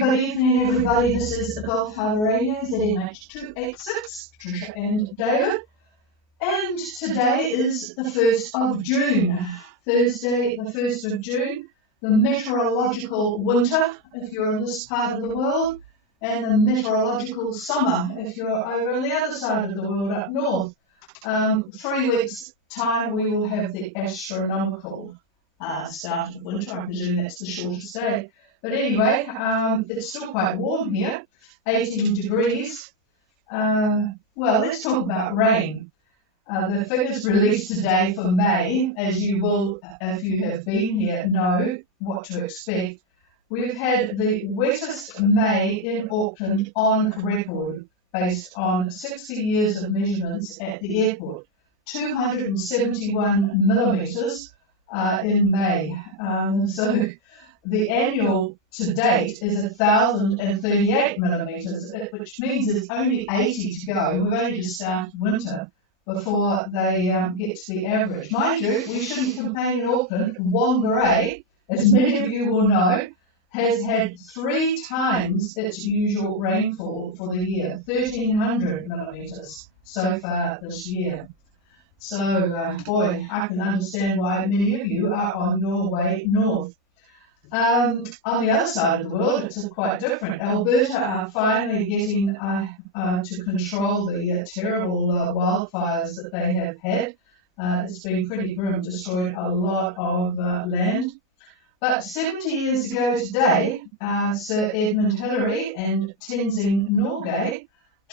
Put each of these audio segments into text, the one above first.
good evening everybody. This is Gulf Harbour Radio, ZMH286, Patricia and David. And today is the 1st of June, Thursday the 1st of June, the meteorological winter if you're in this part of the world, and the meteorological summer if you're over on the other side of the world up north. 3 weeks time we will have the astronomical start of winter. I presume that's the shortest day. But anyway, it's still quite warm here, 18 degrees. Well, let's talk about rain. The figures released today for May, as you will, if you have been here, know what to expect. We've had the wettest May in Auckland on record, based on 60 years of measurements at the airport. 271 millimetres in May. So the annual to date is 1,038 millimetres, which means there's only 80 to go. We've only just started winter before they get to the average. Mind you, we shouldn't complain in Auckland. Whangarei, as many of you will know, has had 3 times its usual rainfall for the year, 1,300 millimetres so far this year. So, boy, I can understand why many of you are on your way north. On the other side of the world, it's quite different. Alberta are finally getting to control the terrible wildfires that they have had. It's been pretty grim, destroyed a lot of land. But 70 years ago today, Sir Edmund Hillary and Tenzing Norgay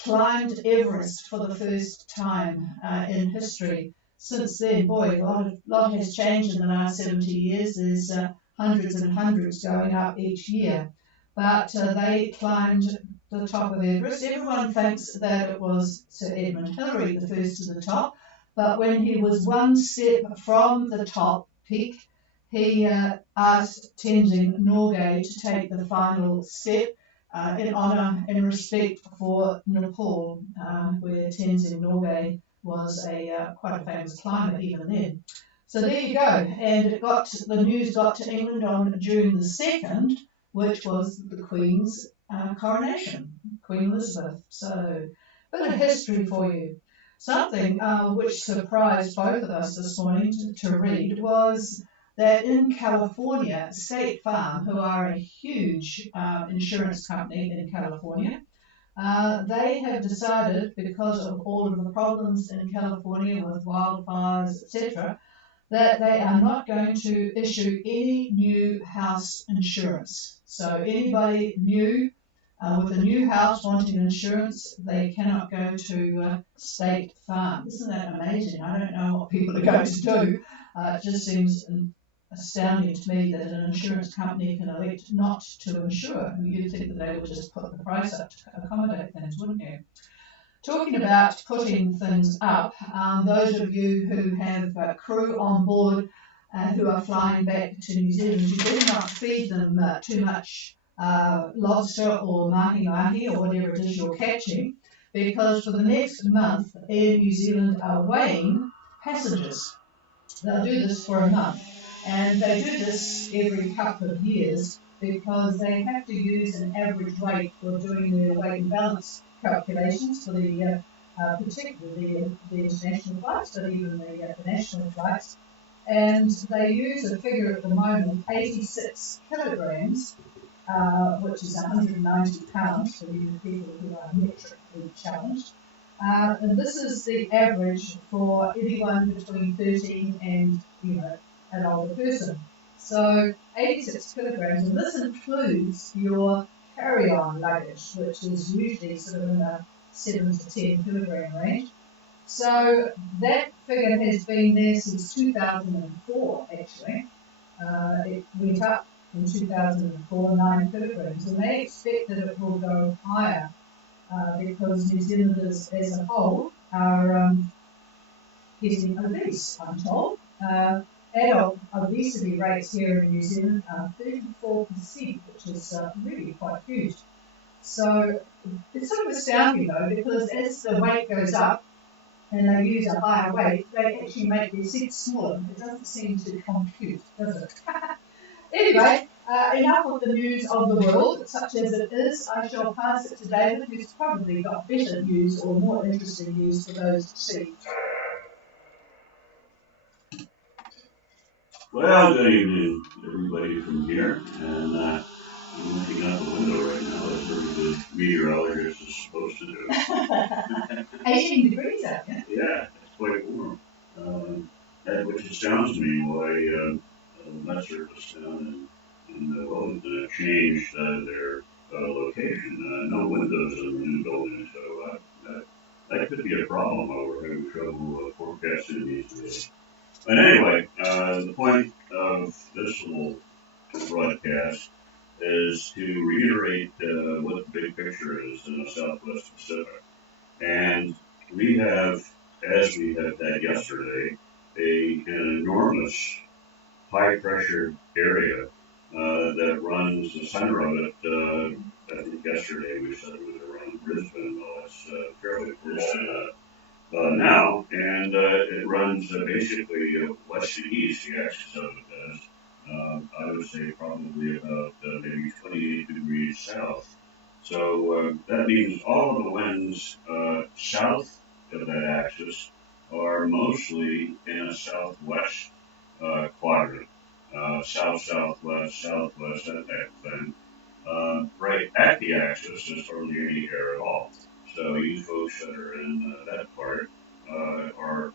climbed Everest for the first time in history. Since then, boy, a lot has changed in the last 70 years. There's hundreds and hundreds going up each year. But they climbed the top of Everest. Everyone thinks that it was Sir Edmund Hillary, the first to the top. But when he was one step from the top peak, he asked Tenzing Norgay to take the final step in honour and respect for Nepal, where Tenzing Norgay was quite a famous climber even then. So there you go, and the news got to England on June the 2nd, which was the Queen's coronation, Queen Elizabeth. So, bit of history for you. Something which surprised both of us this morning to read was that in California, State Farm, who are a huge insurance company in California, they have decided, because of all of the problems in California with wildfires, etc., that they are not going to issue any new house insurance. So anybody new with a new house wanting insurance, they cannot go to State Farm. Isn't that amazing? I don't know what people are going to do. It just seems astounding to me that an insurance company can elect not to insure. You'd think that they would just put the price up to accommodate things, wouldn't you? Talking about putting things up, those of you who have crew on board who are flying back to New Zealand, you do not feed them too much lobster or mahi-mahi or whatever it is you're catching, because for the next month, Air New Zealand are weighing passengers. They'll do this for a month, and they do this every couple of years because they have to use an average weight for doing their weight and balance calculations for the particularly the international flights, but even the national flights. And they use a figure at the moment, 86 kilograms, which is 190 pounds for even people who are metrically challenged. And this is the average for anyone between 13 and, an older person. So 86 kilograms, and this includes your carry-on luggage, which is usually sort of in the 7 to 10 kilogram range. So that figure has been there since 2004, actually. It went up in 2004, 9 kilograms, and they expect that it will go higher because New Zealanders as a whole are getting obese, I'm told. Adult obesity rates here in New Zealand are 34%, which is really quite huge. So it's sort of astounding though, because as the weight goes up and they use a higher weight, they actually make their seats smaller. It doesn't seem to compute, does it? Anyway, Enough of the news of the world, such as it is. I shall pass it to David, who's probably got better news or more interesting news for those to see. Well, good evening, everybody from here. And I'm looking out the window right now. That's what the meteorologist is supposed to do. 18 degrees out, yeah? Yeah, it's quite warm. Which astounds me why that surface down in Wellington have changed their location. No windows in the new building, so that could be a problem while we're having trouble forecasting these days. But anyway, the point of this little broadcast is to reiterate what the big picture is in the Southwest Pacific. And we have, as we have had yesterday, an enormous high pressure area that runs the center of it. I think yesterday we said it was around Brisbane. Well, it's fairly close to that now, and it runs basically west to east. The axis of it does. I would say probably about maybe 28 degrees south. So that means all of the winds south of that axis are mostly in a southwest quadrant, south-southwest, southwest, that type of thing. Right at the axis is hardly any air at all. So you folks that are in that part are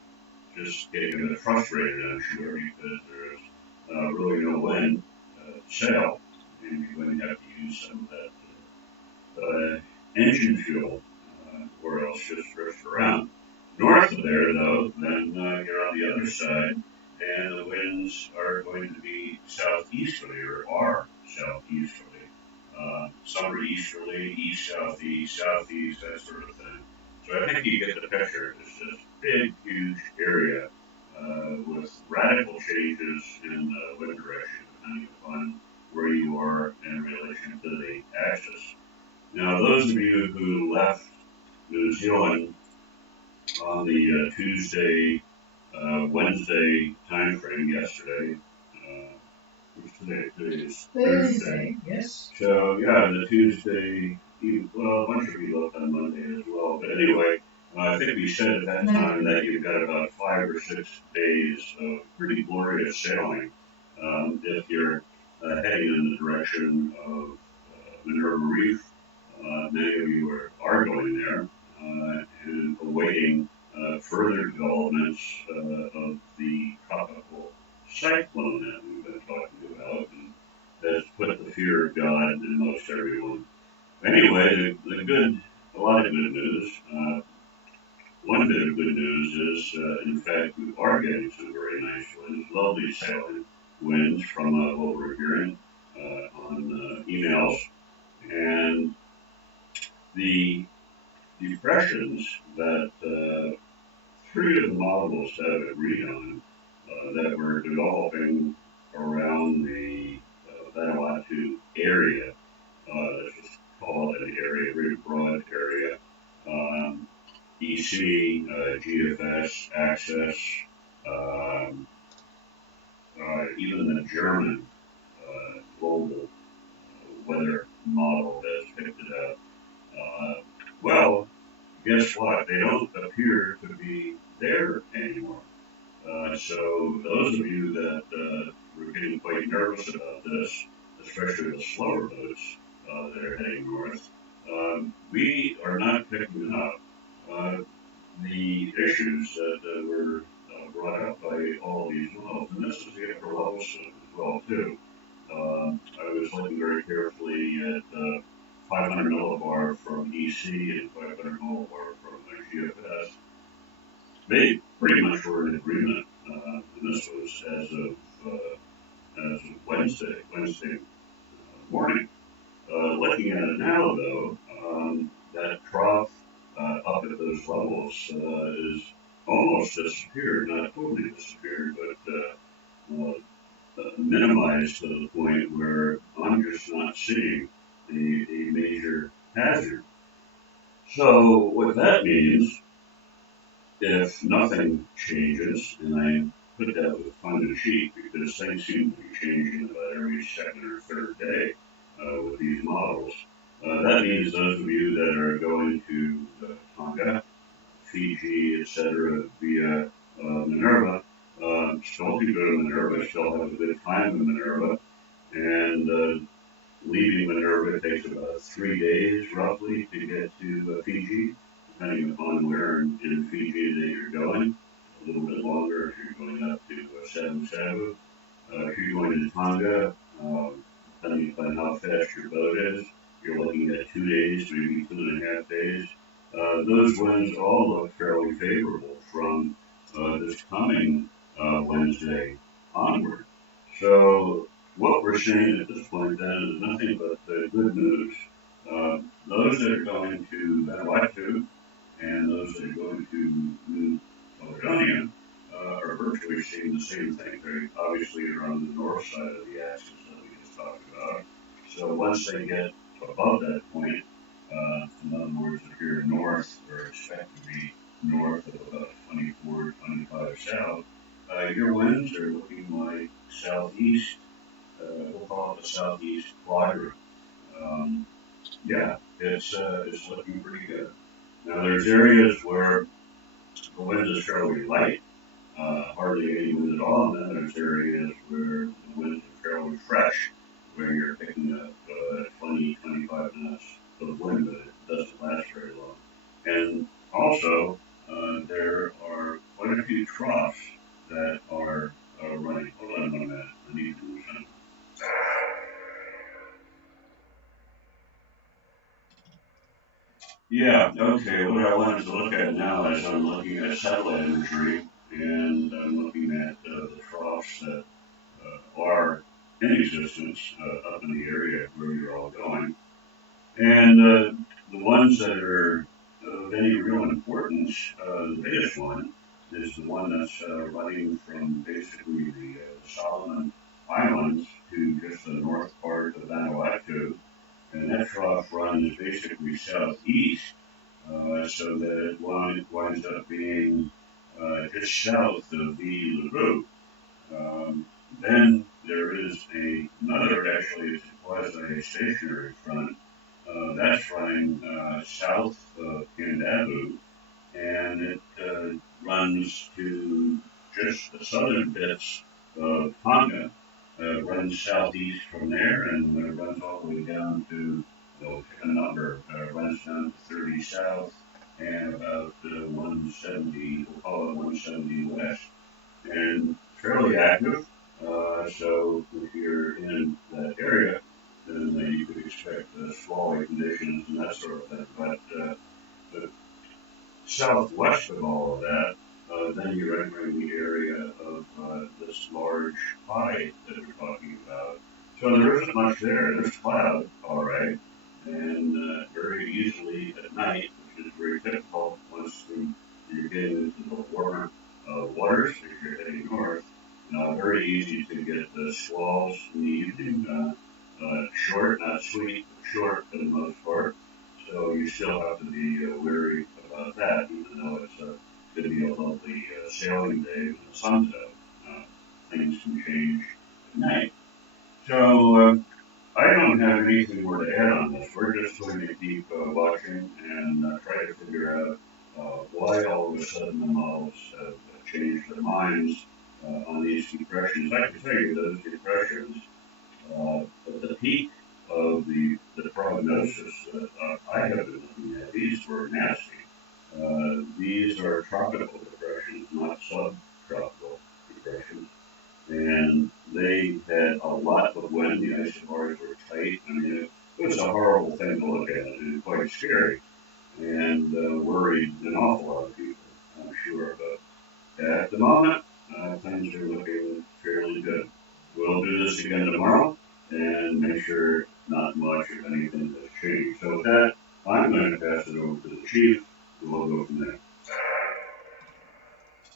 just getting a bit frustrated, I'm sure, because there's really no wind to sail. And you're going to have to use some of that engine fuel, or else just drift around. North of there, though, then you're on the other side, and the winds are going to be southeasterly, or are southeasterly. Some are easterly, east, southeast, southeast, that sort of thing. So I think you get the picture. It's this big, huge area with radical changes in wind direction depending upon where you are in relation to the axis. Now, those of you who left New Zealand on the Tuesday, Wednesday time frame yesterday. What's today? Today is Thursday. Yes. So, yeah, the Tuesday, well, a bunch of you left on Monday as well. But anyway, I think we said at that time that you've got about 5 or 6 days of pretty glorious sailing if you're heading in the direction of Minerva Reef. Many of you are going there and awaiting further developments of the tropical cyclone that we've been talking about and has put the fear of God in most everyone. Anyway, a lot of good news. One bit of good news is, in fact, we are getting some very nice winds, lovely sailing winds from what we're hearing on emails. And the depressions that 3 of the models have agreed on that we're developing around the Vanuatu area. Let's just call it an area, a very broad area. EC, GFS, Access, um, even the German global weather model has picked it up. Well, guess what? They don't appear to be there anymore. So those of you that were getting quite nervous about this, especially the slower boats that are heading north, we are not picking up the issues that were brought up by all these wells. And this is the upper level stuff as well, too. I was looking very carefully at 500 millibar from EC and 500 millibar from GFS. They pretty much were in agreement, and this was as of Wednesday morning. Looking at it now, though, that trough up at those levels is almost disappeared, not totally disappeared, but minimized to the point where I'm just not seeing the major hazard. So what that means, if nothing changes, and I put that with tongue in cheek because things seem to be changing about every second or third day with these models. That means those of you that are going to Tonga, Fiji, etc., via Minerva, still can go to Minerva, still have a good time in Minerva, and leaving Minerva takes about 3 days roughly to get to Fiji, depending upon where in Fiji that you're going. A little bit longer if you're going up to Sabu Sabu. If you're going to Tonga, depending upon how fast your boat is, you're looking at 2 days, maybe 2.5 days. Those winds all look fairly favorable from this coming Wednesday onward. So what we're seeing at this point then is nothing but good news. Those that are going to Vanuatu and those that are going to New Caledonia are virtually seeing the same thing. They obviously are on the north side of the axis that we just talked about. So once they get above that point, in other words, if you're north or expect to be north of about 24, 25 south, your winds are looking like southeast. We'll call it the southeast quadrant. Um, yeah, it's looking pretty good. Now there's areas where the wind is fairly light, hardly any wind at all, and then there's areas where the winds are fairly fresh, where you're picking up 20, 25 knots of wind, but it doesn't last very long. And also, there are quite a few troughs that are running. Hold on a minute, I need to do something. Yeah, okay, what I wanted to look at now is I'm looking at satellite imagery, and I'm looking at the troughs that are in existence up in the area where you're all going. And the ones that are of any real importance, the biggest one is the one that's running from basically the Solomon Islands to just the north part of Vanuatu. And that trough runs basically southeast, so that it winds up being just south of the LaRue. Um, then there is another, actually, it's quasi stationary front. That's running south of Candabu, and it runs to just the southern bits of Tonga, runs southeast from there, and runs all the way down to, well, pick a number, runs down to 30 south and about 170, we'll call it 170 west, and fairly active. So if you're in that area, then you could expect squally conditions and that sort of thing. But southwest of all of that, then you're entering the area of this large pie that we're talking about. So there isn't much there. There's cloud, all right, and very easily at night, which is very difficult once you're getting into the warmer waters if you're heading north. Very easy to get the squalls in the evening. Short, not sweet, but short for the most part. So you still have to be wary about that, even though it's going to be a lovely sailing day when the sun's out. Uh, Things can change at night. So I don't have anything more to add on this. We're just going to keep watching and try to figure out why all of a sudden the models have changed their minds on these depressions. I can tell you those depressions at the peak of the prognosis that I have been looking at, these were nasty. These are tropical depressions, not subtropical depressions. And they had a lot of wind. The isobars were tight. I mean, it was a horrible thing to look at and quite scary and worried an awful lot of people, I'm sure. But at the moment, things are looking fairly good. We'll do this again tomorrow and make sure not much of anything has changed. So with that, I'm going to pass it over to the chief, and we'll go from there.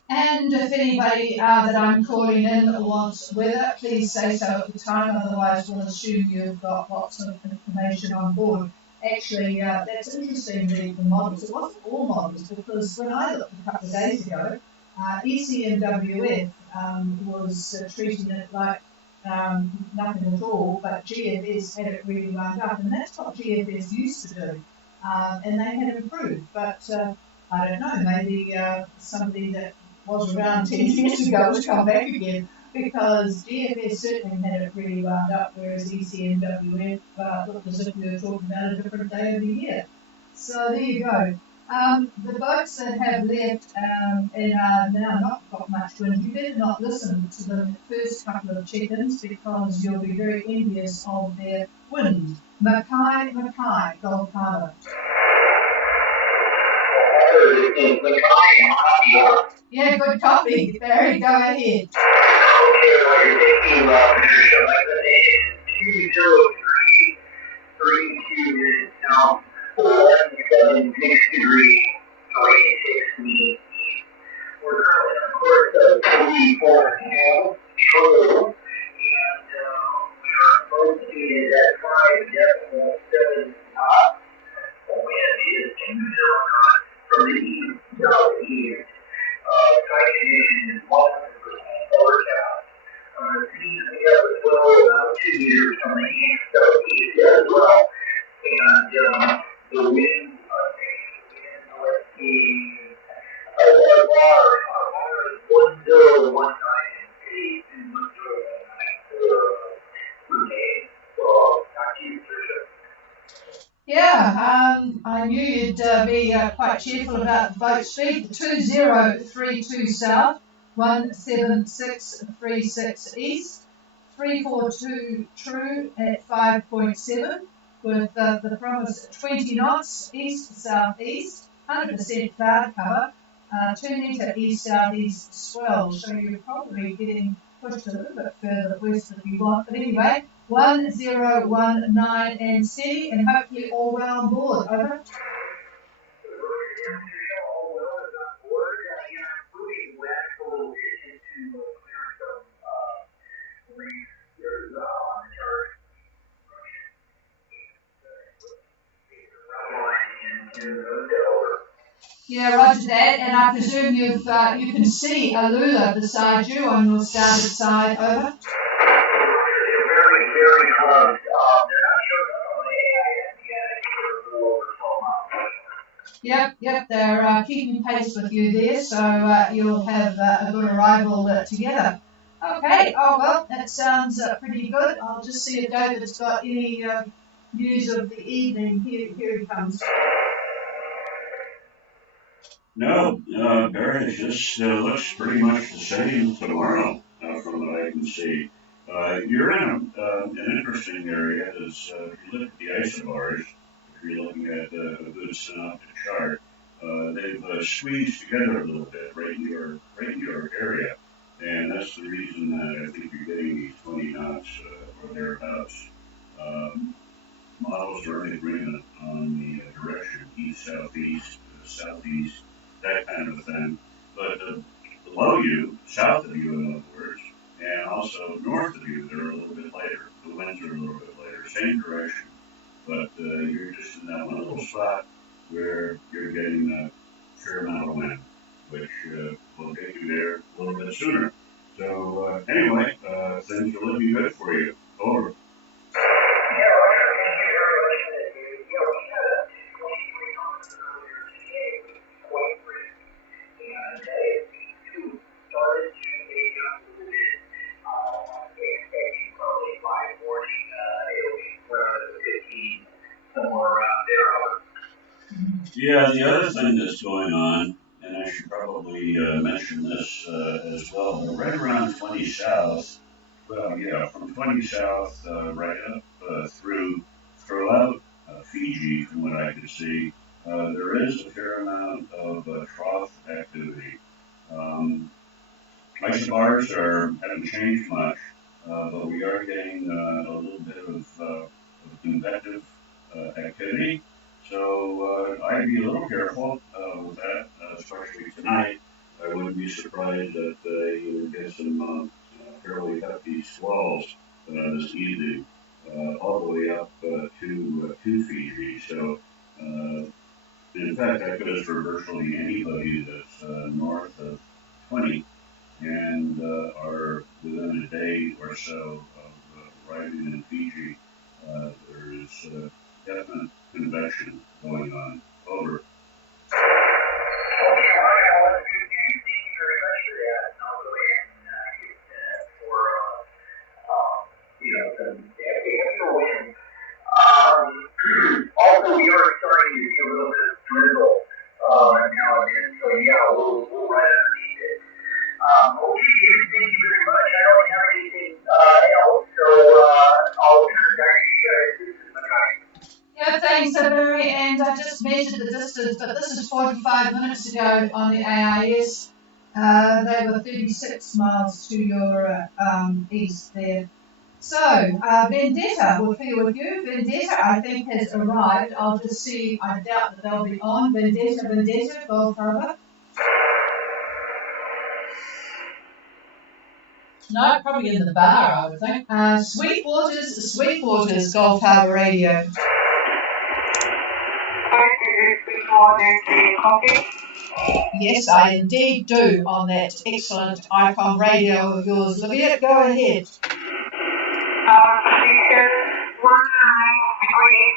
And if anybody that I'm calling in wants weather, please say so at the time, otherwise we'll assume you've got lots of information on board. Actually, that's interesting, the models. It wasn't all models, because when I looked a couple of days ago, ECMWF was treating it like nothing at all, but GFS had it really wound up, and that's what GFS used to do, and they had improved. But I don't know, maybe somebody that was around 10 years ago has come back again, because GFS certainly had it really wound up, whereas ECMWF looked as if we were talking about a different day of the year. So there you go. The boats that have left and are now not got much wind, you better not listen to the first couple of check-ins, because you'll be very envious of their wind. Mackay, Gold Harbour. Yeah, good copy. Barry, go ahead. Okay, well, you're thinking, Patricia, like the 20332 now, 476 degrees, 26 meters. We're currently on course of 342, true, and our boat speed is at 5.7 knots. The wind is 20 knots from the east southeast. Tide condition is 100% overcast. Seas we have as well about 2 meters from the east southeast as well. And the wind, let's see, our water is 1019 feet and 1019 per day. So, back to you, Tricia. Yeah, I knew you'd be quite cheerful about the boat speed. 2032 south, 17636 east, 342 true at 5.7, with the promise 20 knots east southeast, 100% cloud cover, 2 metre east southeast swell. So you're probably getting pushed a little bit further west if you want. But anyway, 1019 and steady, and hopefully all well on board. Over. Yeah, roger that, and I presume you can see Alula beside you on your starboard side. Over. Very, very close. They're not showing up on the AIS yet. Yep, they're keeping pace with you there, so you'll have a good arrival together. Okay, oh well, that sounds pretty good. I'll just see if David's got any news of the evening. Here he comes. No, Barry, it just looks pretty much the same tomorrow, from what I can see. You're in an interesting area. As if you look at the isobars, if you're looking at a good synoptic chart, they've squeezed together a little bit right in your area, and that's the reason that I think you're getting these 20 knots or thereabouts. Um, Models are in agreement on the direction east southeast, southeast, that kind of a thing. But below you, south of you, in other words, and also north of you, they're a little bit lighter. The winds are a little bit lighter, same direction. But you're just in that one little spot where you're getting a fair amount of wind, which will get you there a little bit sooner. So anyway, things are looking good for you. Over. Yeah, the other thing that's going on, and I should probably mention this as well, but right around 20 South, well, yeah, from 20 South right up throughout Fiji, from what I could see, there is a fair amount of trough activity. Um, Isobars haven't changed much, but we are getting a little bit of convective activity. So I'd be a little careful with that, especially tonight. I wouldn't be surprised that you would get some fairly hefty swells this evening, all the way up to Fiji. So, in fact, that goes for virtually anybody that's north of 20. and are within a day or so of arriving in Fiji. There is definite convection going on. Over. Also, we are starting to see a little bit of drizzle now and then, so yeah, we'll right underneath it. Okay, David, thank you very much. I don't have anything else, so I'll turn it back to you guys. This is Makai. Yeah, thanks, Barry. And I just measured the distance, but this is 45 minutes ago on the AIS. They were 36 miles to your east there. So, Vendetta will be with you. Vendetta, I think, has arrived. I'll just see. I doubt that they'll be on. Vendetta, Gold Harbour. No, probably in the bar, I would think. Sweetwater's Gold Harbour Radio. Yes, I indeed do on that excellent icon radio of yours. Olivia, go ahead. Station 19 degrees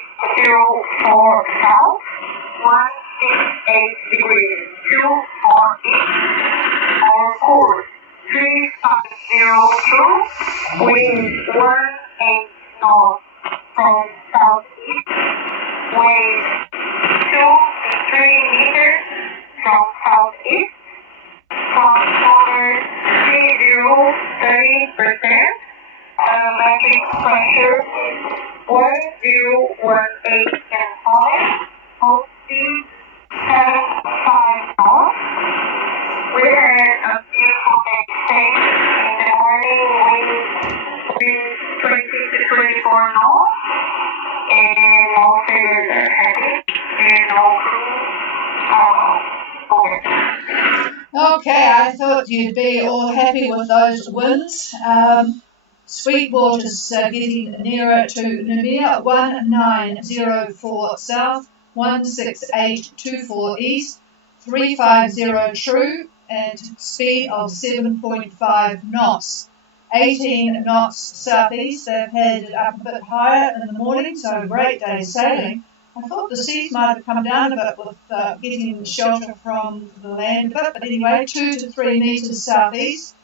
04 south, 168 degrees 24 east. Our course 3502, wind 18 north from southeast, wave 2 to 3 meters from southeast, from water 30%. Barometric pressure 1018 and 5, hold speed 75 knots. We had a beautiful exchange in the morning, wind 20 to 24 knots, and all sailors are happy, and all crew over. Okay, I thought you'd be all happy with those winds. Sweetwater's getting nearer to Namibia, 1904 south, 16824 east, 350 true, and speed of 7.5 knots. 18 knots southeast. They've had it up a bit higher in the morning, so great day sailing. I thought the seas might have come down a bit with getting shelter from the land a bit, but anyway, 2 to 3 metres southeast.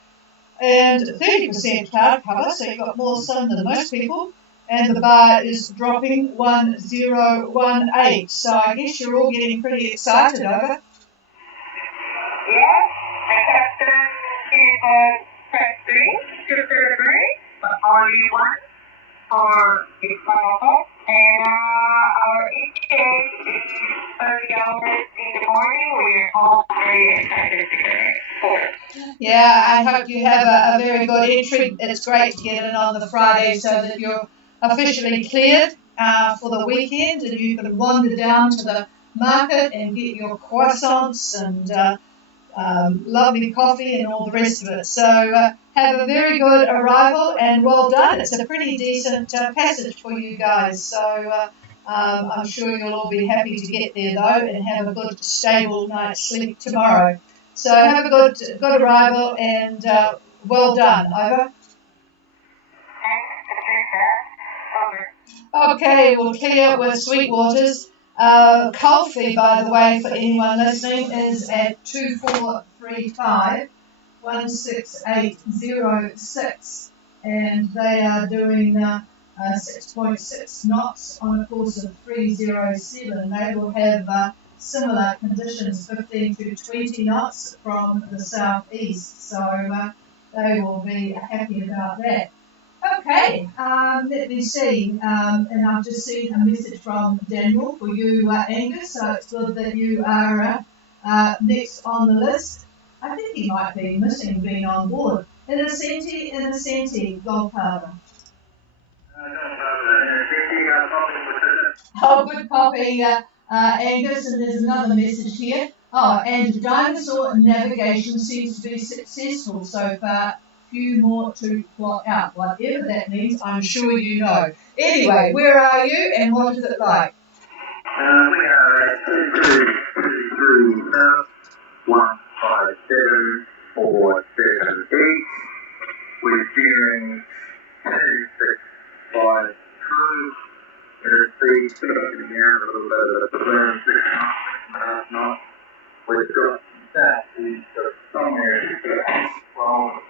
And 30% cloud cover, so you've got more sun than most people. And the bar is dropping 1018. So I guess you're all getting pretty excited over. Yes, the captain is press 3 to celebrate, but only one for the final. And our each day is 30 hours in the morning. We're all very excited together. Yeah, I hope you have a very good entry. It's great to get in on the Friday so that you're officially cleared for the weekend and you can wander down to the market and get your croissants and lovely coffee and all the rest of it. So have a very good arrival and well done. It's a pretty decent passage for you guys. So I'm sure you'll all be happy to get there though and have a good stable night's sleep tomorrow. So have a good arrival and well done. Over. Okay, we'll clear with Sweetwater's. Coffee, by the way, for anyone listening, is at 2435 16806, and they are doing 6.6 knots on a course of 307. They will have similar conditions, 15 to 20 knots from the southeast, so they will be happy about that. Okay, let me see, and I've just seen a message from Daniel for you, Angus, so it's good that you are next on the list. I think he might be missing being on board. Innocenti, Gold Harbour. Oh, good copy, Angus, and there's another message here. Oh, and dinosaur navigation seems to be successful so far. Few more to plot out. Whatever that means, I'm sure you know. Anyway, where are you and what is it like? We are at 233 south, 15747. little bit of around 6.5 knots. We've got southeast of somewhere well,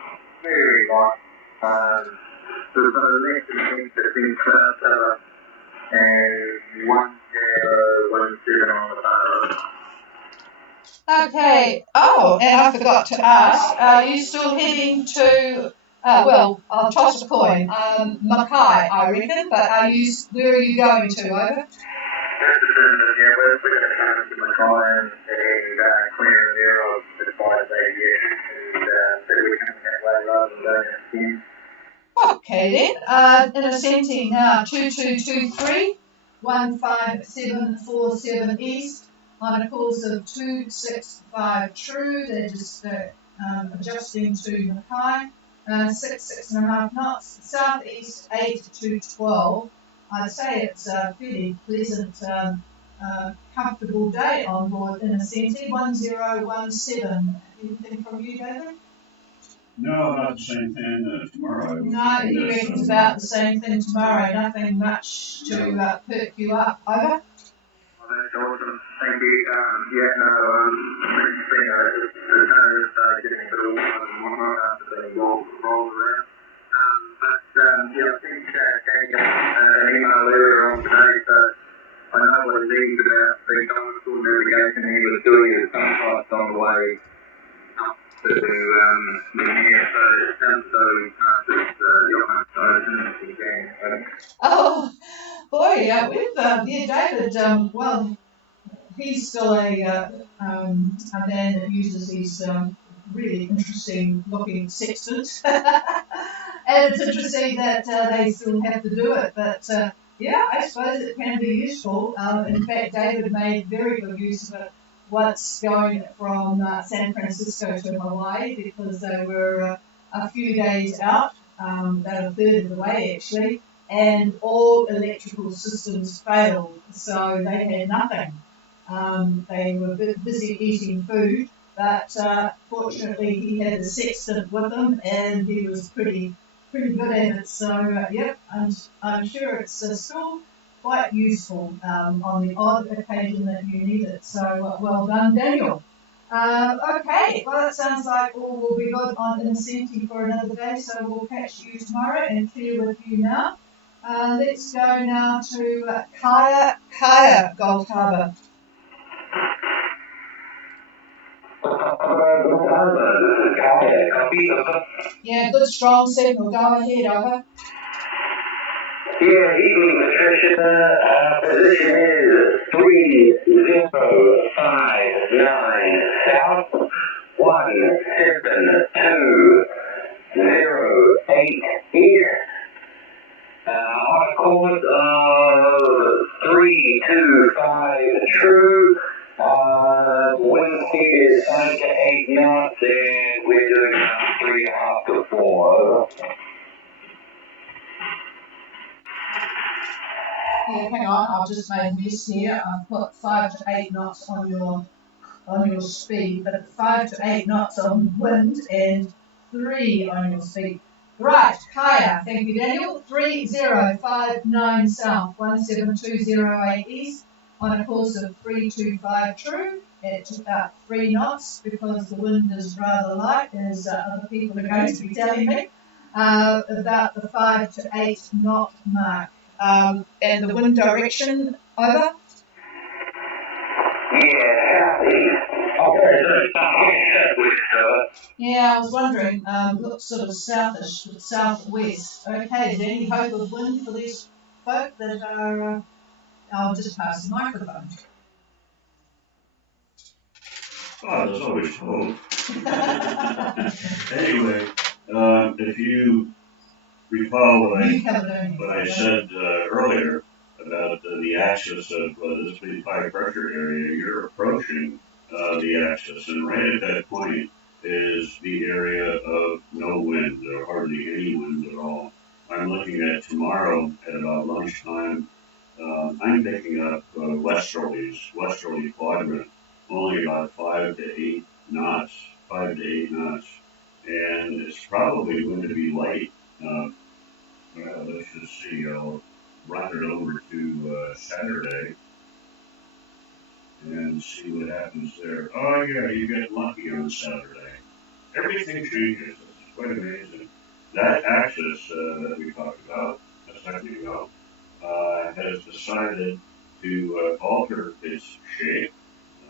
very light. So the next thing that's in cloud cover and 1017 on the bar. Okay. Oh, and I forgot to ask, are you still heading to, well, I'll toss a coin, Mackay, I reckon, but where are you going to, over? Yeah, we're going to come into Mackay and clear the air of the 588 and so we're coming that way rather than going at 10. Okay then, in ascending now, 2223, 15747 east, on a course of 265 true, they're just adjusting to Mackay, 6.5 knots, southeast 8212. I'd say it's a fairly pleasant, comfortable day on board in Ascenti, 1017. Anything from you, David? No, about the same thing tomorrow. No, he reckons about the same thing tomorrow. Nothing much to perk you up. Over? That's awesome. Thank you. Yeah, no, the tone started getting a bit of water and whatnot after being rolled around. Yeah, I think getting an email earlier on today, so I know what it means about being dinosaur navigation he was doing his sunlights on the way up to the near, so it sounds as though he passed your hunt again. Oh, boy, yeah, David, well, he's still a man that uses these really interesting looking sextants. And it's interesting that they still have to do it, but yeah, I suppose it can be useful. In fact, David made very good use of it once going from San Francisco to Hawaii because they were a few days out. They were a third of the way actually, and all electrical systems failed, so they had nothing. They were busy eating food, but fortunately he had a sextant with him, and he was pretty good at it. So yep, I'm sure it's still quite useful on the odd occasion that you need it. So well done, Daniel. Okay, well it sounds like all will be good on Incenti for another day, so we'll catch you tomorrow and clear with you now. Let's go now to Kaya Gold Harbour. Yeah, good strong signal. Go ahead, over. Yeah, evening, Patricia. Position is 3059 south, 17208 east. On a course of 325 true. Wind speed is 5 to 8 knots, and we're doing about 3.5 to 4. Yeah, hang on, I've just made a mess here. I've put 5 to 8 knots on your speed, but it's 5 to 8 knots on wind and 3 on your speed. Right, Kaya, thank you, Daniel. 3059 south, 17208 east, on a course of 325 true. It's about 3 knots because the wind is rather light, as other people are going to be telling me, about the 5 to 8 knot mark. And the wind direction, over? Yeah, Yeah, I was wondering, looks sort of southish, southwest. Okay, is there any hope of wind for these folk that are, I'll just pass the microphone. Oh, there's always hope. Anyway, if you recall what I said earlier about the axis of this big high pressure area, you're approaching the axis, and right at that point is the area of no wind or hardly any wind at all. I'm looking at tomorrow at about lunchtime. I'm picking up westerly quadrant, only about 5 to 8 knots, and it's probably going to be light. Well, let's just see. I'll run it over to Saturday. and see what happens there. Oh yeah, you get lucky on Saturday. Everything changes. It's quite amazing. That axis that we talked about a second ago has decided to alter its shape,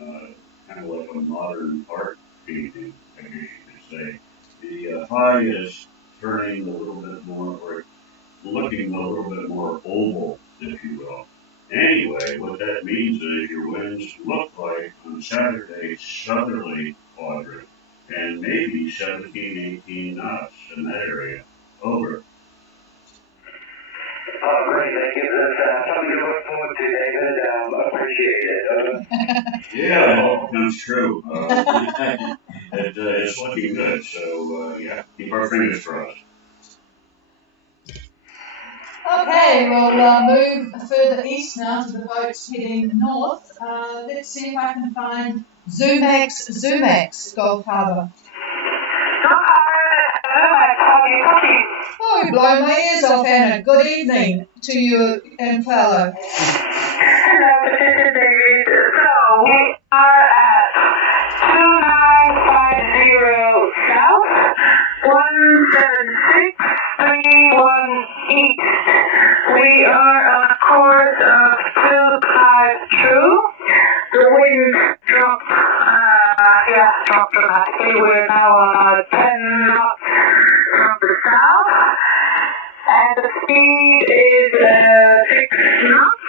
uh, kind of like a modern art painting, I guess you could say. The high is turning a little bit more, or looking a little bit more oval, if you will. Anyway, what that means is your winds look like on Saturday southerly quadrant and maybe 17, 18 knots in that area. Over. Oh, great. That gives us something to look forward to, David. Appreciate it. Yeah, it all comes true. It's looking good, so yeah, keep our fingers crossed. Okay, we'll move further east now to the boats heading north. Let's see if I can find Zumax, Gulf Harbour. Oh, you blow my ears off, Anna. Good evening to you and Paolo. Hello, Patricia David. So, we are at 2950 South, 17631 East. We are on a course of 25 true. The wind dropped, dropped dramatically. We're now on 10 knots from the south. And the speed is 6 knots.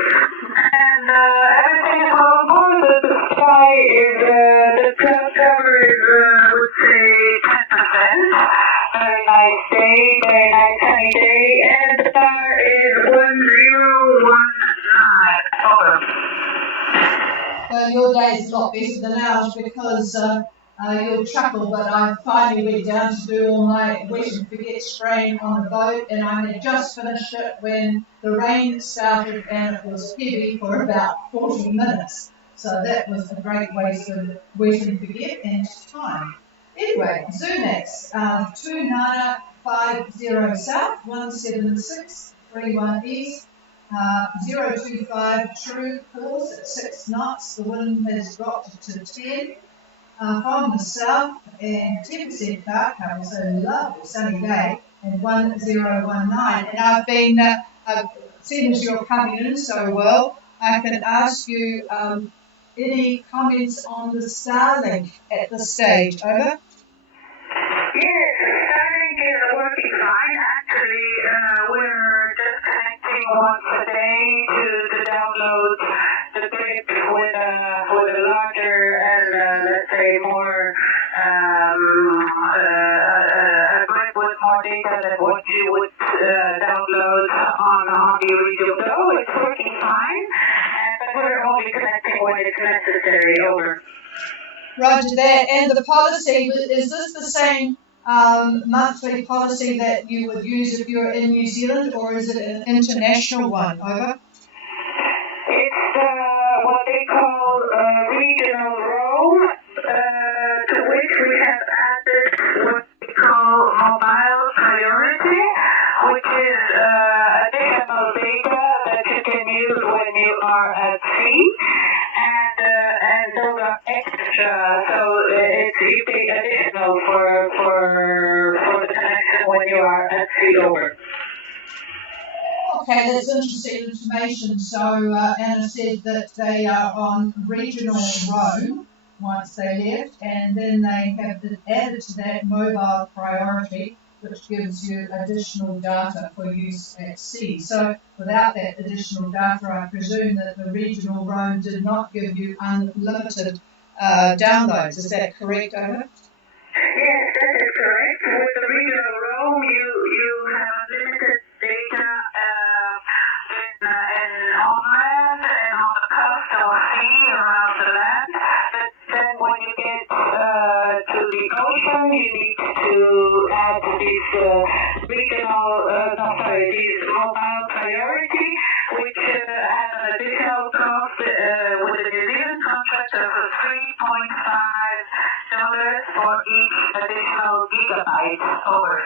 And everything is going good. The sky is, the cloud cover is, I would say, 10%. Very nice day, very nice sunny day. And the star is 1019. Over. Your day's a lot better than ours because you'll chuckle, but I finally went down to do all my wet and forget spraying on the boat, and I had just finished it when the rain started, and it was heavy for about 40 minutes. So that was a great waste of wet and forget and time. Anyway, Zumax, 2950 South, 17631 East. 025 true course at 6 knots. The wind has dropped to 10 from the south and 10% cloud cover, so lovely sunny day, and 1019. And I've been, seeing as you're coming in so well, I can ask you any comments on the Starlink at this stage. Over. Yes, Starlink is working fine. Actually, we're just connecting once a day to download the grid with a larger and let's say more a grid with more data than what you would download on the original Go. It's working fine, but we're only connecting when it's necessary. Over. Roger that. And the policy, is this the same monthly policy that you would use if you're in New Zealand, or is it an international one? Over. It's what they call regional roam, to which we have added what we call mobile priority, which is additional data that you can use when you are at sea. And those are extra, so it's you pay additional for the connection when you are at sea. Over. Okay, that's interesting information. So Anna said that they are on regional roam once they left, and then they have added to that mobile priority, which gives you additional data for use at sea. So without that additional data, I presume that the regional roam did not give you unlimited downloads. Is that correct, Over? Yes, that is correct. With the regional roam, you have unlimited data in on land and on the coast or sea around the land. But then when you get to the ocean, you need to add these these mobile priority, which has an additional cost with the New Zealand contract of $3.5 for each additional gigabyte. Over.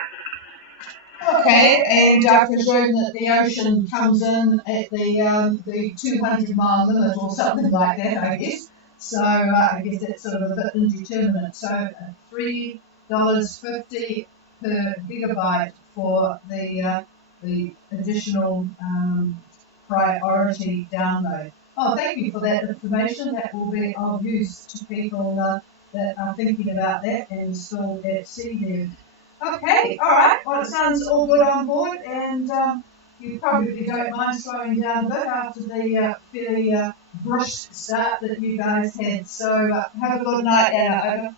Okay, and I presume that the ocean comes in at the 200-mile limit or something like that, I guess. So I guess that's sort of a bit indeterminate. So $3.50 per gigabyte for the additional priority download. Oh, thank you for that information. That will be of use to people that are thinking about that and install at Seaview. Okay, all right. Well, it sounds all good on board, and you probably don't mind slowing down a bit after the fairly brisk start that you guys had. So have a good night, Anna. Over.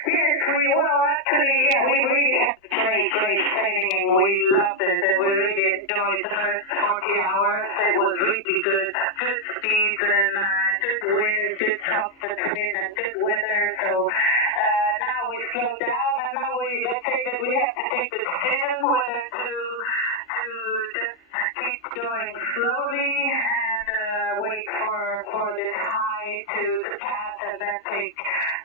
Yes, well, actually, yeah, we really had a great training. We loved it, and we really enjoyed the first 40 hours. It was really good. Good speeds and good wind, good top between and good weather. So now we slow down, and now we have to take the decision whether to just keep going slowly and wait for this high to pass and then take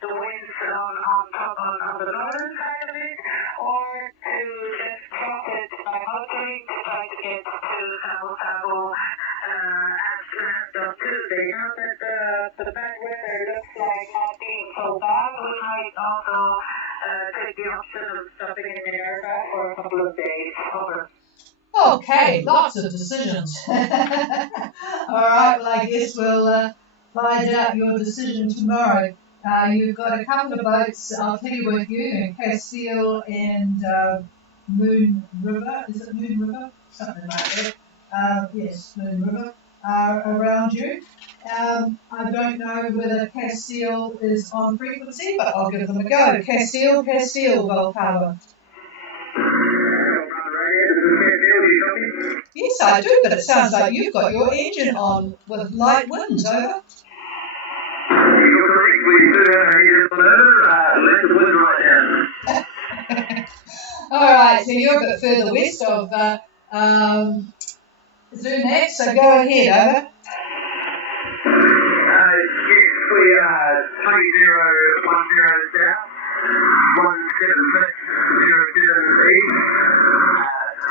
the winds on top on the northern side of it, or to just cross it by motoring to try to get to South Harbour as of Tuesday. Now that the bad weather looks like not being so bad, we might also take the option of stopping in Minerva for a couple of days. Over. Okay, lots of decisions. All right, well, I guess we'll find out your decision tomorrow. You've got a couple of boats, I'll tell you with you, Castile and Moon River. Is it Moon River? Something like that. Yes, Moon River are around you. I don't know whether Castile is on frequency, but I'll give them a go. Castile, Gulf Harbour. Yes, I do, but it sounds like you've got your engine on with light winds, over. You're correct, we do have a heater on left wind right now. All right, so you're a bit further west of Zermatt, so go ahead, over. Yes, we are 3010 south, 17607 east,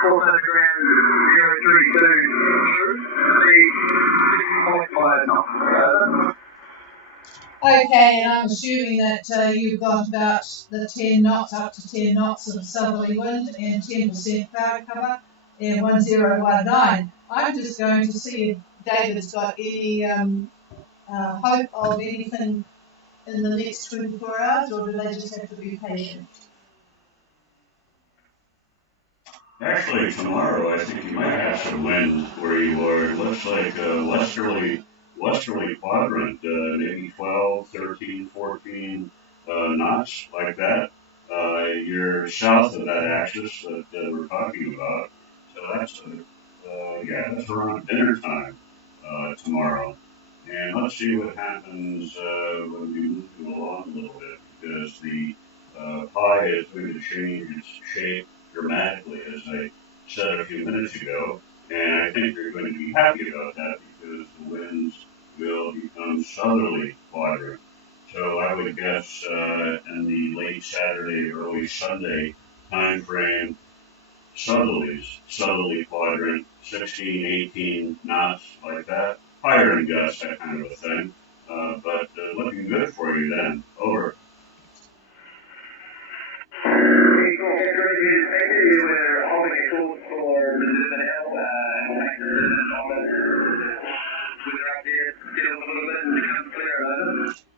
400 ground 032 true, speed 6.5 knots. Okay, and I'm assuming that you've got about the 10 knots, up to 10 knots of southerly wind and 10% cloud cover and 1019. I'm just going to see if David's got any hope of anything in the next 24 hours, or do they just have to be patient? Actually, tomorrow I think you might have some wind where you are. It looks like westerly quadrant, maybe 12, 13, 14 knots, like that. You're south of that axis that we're talking about. So that's around dinner time tomorrow. And let's see what happens when we move along a little bit, because the pie is going to change its shape dramatically, as I said a few minutes ago. And I think you're going to be happy about that, because the winds will become southerly quadrant. So I would guess in the late Saturday, early Sunday time frame, southerly quadrant, 16, 18 knots, like that. Higher in gusts, that kind of a thing. But looking good for you then. Over.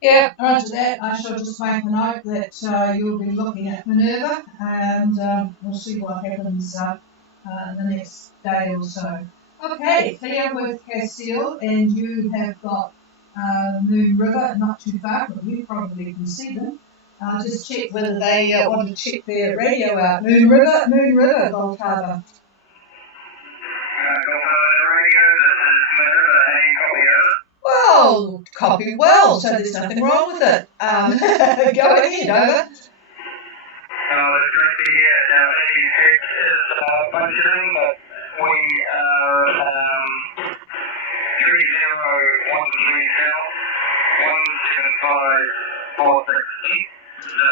Yeah, roger that. I shall just make a note that you'll be looking at Minerva, and we'll see what happens in the next day or so. Okay, clear with Castile, and you have got Moon River not too far from you, probably can see them. Just check whether they want to check their radio out. Moon River, Gulf Harbour. Well, copy well, so there's nothing wrong with it. Go ahead, over. That's great to hear. Now, 86 is functioning, but we are 3013 south, 17546 east. So,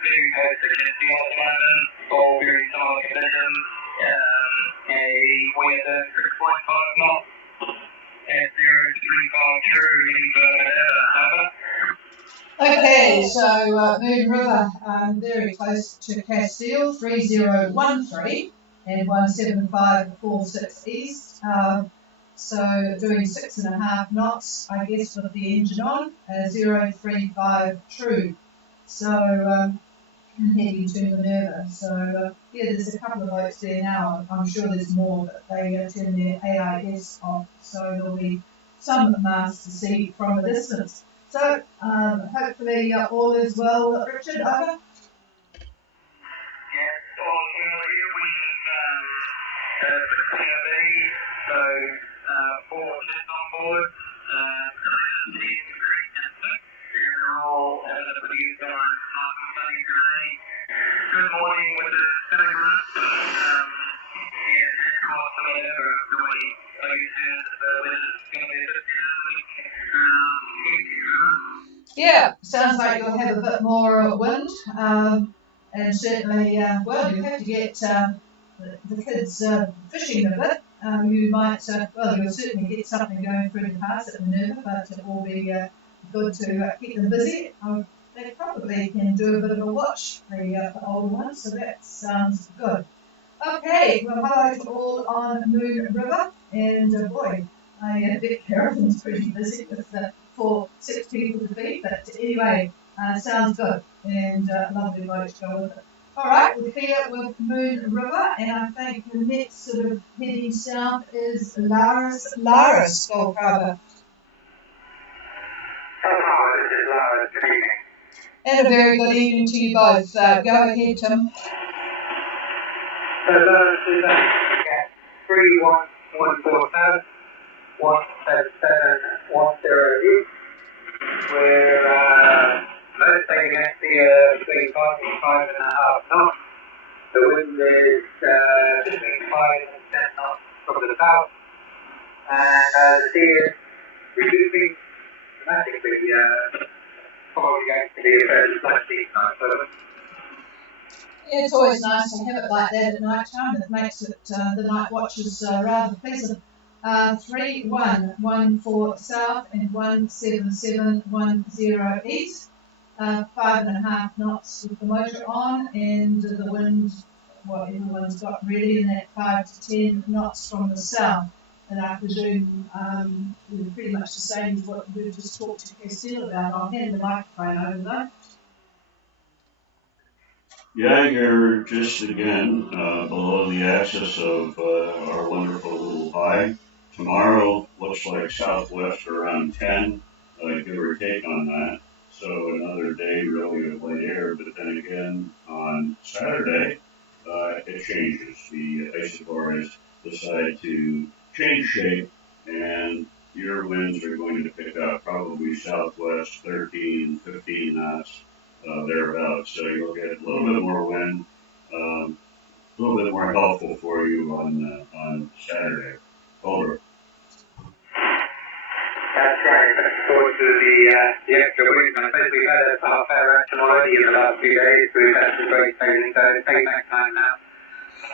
moving past the Castile at the moment, all very similar conditions. A wind at 6.5 knots. At 035 true, heading for Minerva. Okay, so Moon River, very close to Castile, 3013 and 17546 east. So doing 6.5 knots, I guess, with the engine on, 035 true. So heading to Minerva. So yeah, there's a couple of boats there now. I'm sure there's more, but they turn their AIS off, so there'll be some masts to see from a distance. So hopefully all is well. Richard, over. Yes, all here. We have the COB, so 4 ships on board, team Greek and Six, and they're all having a pretty good nice and sunny day. Good morning with the Telegram. Yeah, of course, whatever, really, like you said, the weather's going to be a bit challenging. Yeah, sounds like you'll have a bit more wind, and certainly, well, you have to get the kids fishing a bit. You might, well, you'll certainly get something going through the pass at Minerva, but it will be good to keep them busy. They probably can do a bit of a watch, the older ones, so that sounds good. Okay, well, hello to all on Moon River, and boy, I bet Carolyn's pretty busy with the 6 people to feed, but anyway, sounds good, and lovely boat to go with it. All right, we're here with Moon River, and I think the next sort of heading south is Laris Gulf Harbour. Hello, this is Lara. Good evening. And a very good evening to you both. Go ahead, Tim. So Lara is at 3114 south, 17710 east. We're most taking actually between 5 and 5.5 knots. The wind is between 5 and 10 knots from the south, and the sea is reducing dramatically. Probably going to be a fairly flat sea tonight. So Yeah, it's always nice to have it like that at night time. It makes it the night watches rather pleasant. 3114 south and 17710 east. 5.5 knots with the motor on, and the wind, what everyone's got really in that 5 to 10 knots from the south. And I presume pretty much the same as what we just talked to Castile about. I'll hand the microphone over though. Yeah, you're just again below the axis of our wonderful little eye. Tomorrow looks like southwest around 10, give or take on that. So another day really of light air, but then again on Saturday it changes. The isochorus decide to change shape, and your winds are going to pick up probably southwest 13, 15 knots thereabouts. So you'll get a little bit more wind, a little bit more helpful for you on Saturday. Over. that's right. Looking forward to the extra wind. I suppose we've had a half hour action already in the last few days. We've had some great sailing, so it's taking back time now.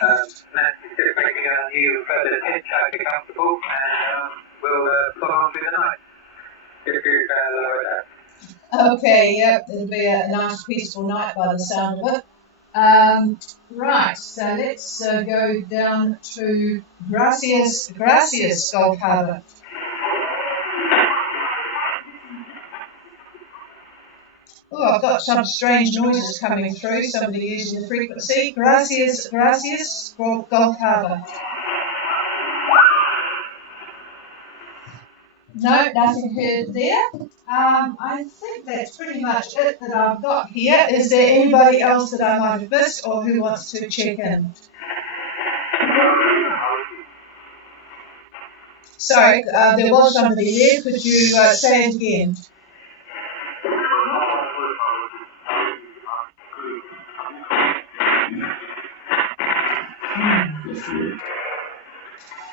Nancy's just making our new further tent shelter comfortable, and we'll put on through the night. If you lower that. Okay, yep, it'll be a nice peaceful night by the sound of it. Right, so let's go down to Gracias Gulf Harbour. Oh, I've got some strange noises coming through. Somebody using the frequency. Gracias Gulf Harbour. No, nothing heard there. I think that's pretty much it that I've got here. Is there anybody else that I might have missed or who wants to check in? Sorry, there was somebody there. Could you say it again?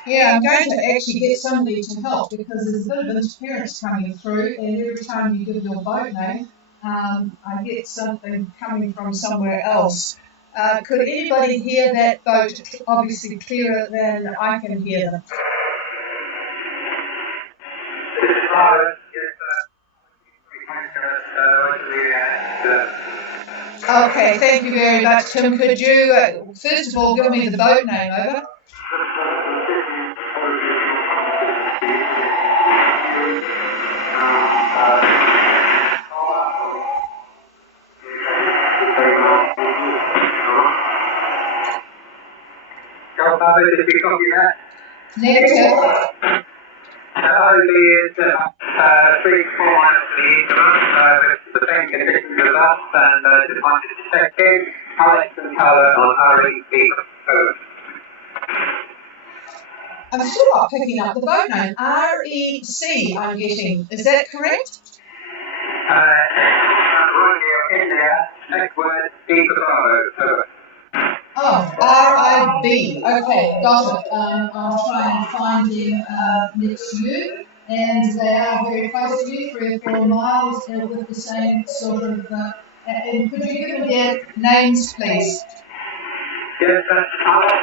Yeah, I'm going to actually get somebody to help because there's a bit of interference coming through, and every time you give your boat name, I get something coming from somewhere else. Could anybody hear that boat obviously clearer than I can hear them? Okay, thank you very much, Tim. Could you, first of all, give me the boat name, over? Negative. It's 3 4 the same conditions as us, and just wanted to check in. Alex and Tyler on REB. I'm still not picking up the boat name. REC, I'm getting. Is that correct? Romeo India, next word, B for Bravo. Oh, RIB. Okay, got it. I'll try and find them next to you. And they are very close to you, 3 or 4 miles, with the same sort of. And could you give me their names, please? Yes, that's Alex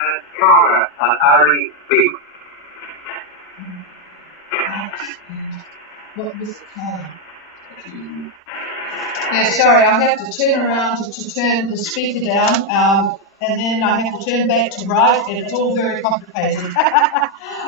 and Tyler on REB. What was the colour? Yeah, sorry, I have to turn around to turn the speaker down, and then I have to turn back to right, and it's all very complicated.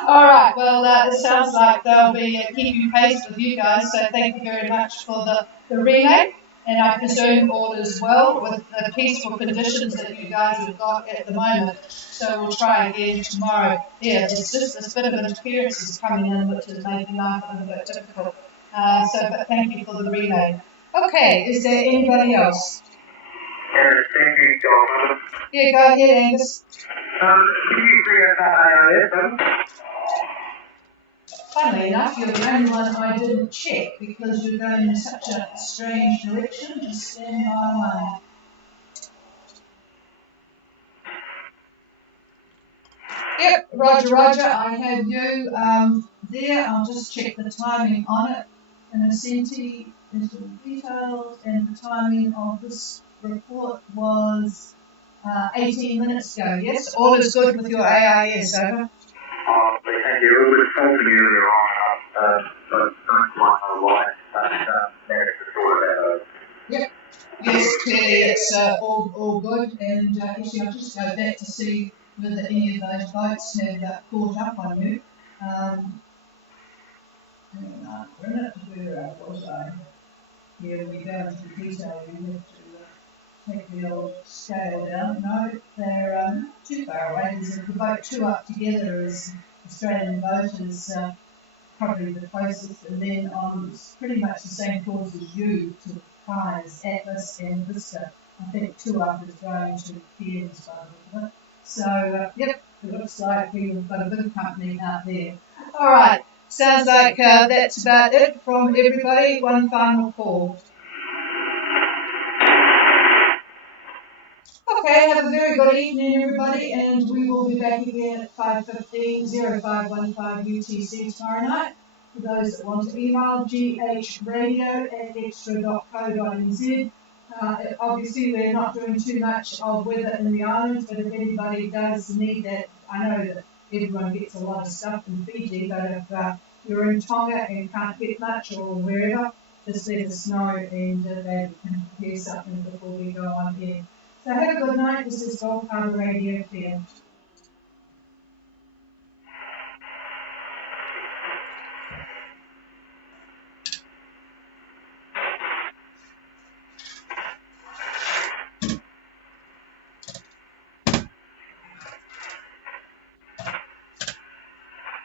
All right, well, it sounds like they'll be keeping pace with you guys, so thank you very much for the relay, and I presume all is well with the peaceful conditions that you guys have got at the moment. So we'll try again tomorrow. Yeah, it's just this bit of interference is coming in, which is making life a little bit difficult. But thank you for the relay. Okay, is there anybody else? Thank you, John. Yeah, go ahead, Angus. Can you bring us that AIS? Funnily enough, you're the only one I didn't check because you're going in such a strange direction. Just stand by one. Yep, Roger, Roger, I have you there. I'll just check the timing on it. And Ascenti into the details, and the timing of this report was 18 minutes ago. Yes, all is good with your AIS, over. Thank you. It was told to me earlier on, but don't quite know why. Managed to sort it out. Yep. Yes, clearly it's all good, and actually I'll just go back to see whether any of those boats have caught up on you. Hang on for a minute, where was I? Here we go into the detail, you have to take the old scale down. No, they're not too far away. There's the boat 2 up together is Australian boat is probably the closest, and then on pretty much the same course as you to the Prize, Atlas and Vista. I think 2 up is going to Cairns by the way. So, yep, it looks like we've got a big company out there. All right, sounds like that's about it from everybody. One final call. Okay, have a very good evening, everybody, and we will be back again at 5:15, 0515 UTC tomorrow night. For those that want to email, ghradio@extra.co.nz. Obviously, we're not doing too much of weather in the islands, but if anybody does need that, I know that everyone gets a lot of stuff in Fiji, but if you're in Tonga and can't get much or wherever, just let us know and they can prepare something before we go on here. So have a good night. This is Harbour Radio here.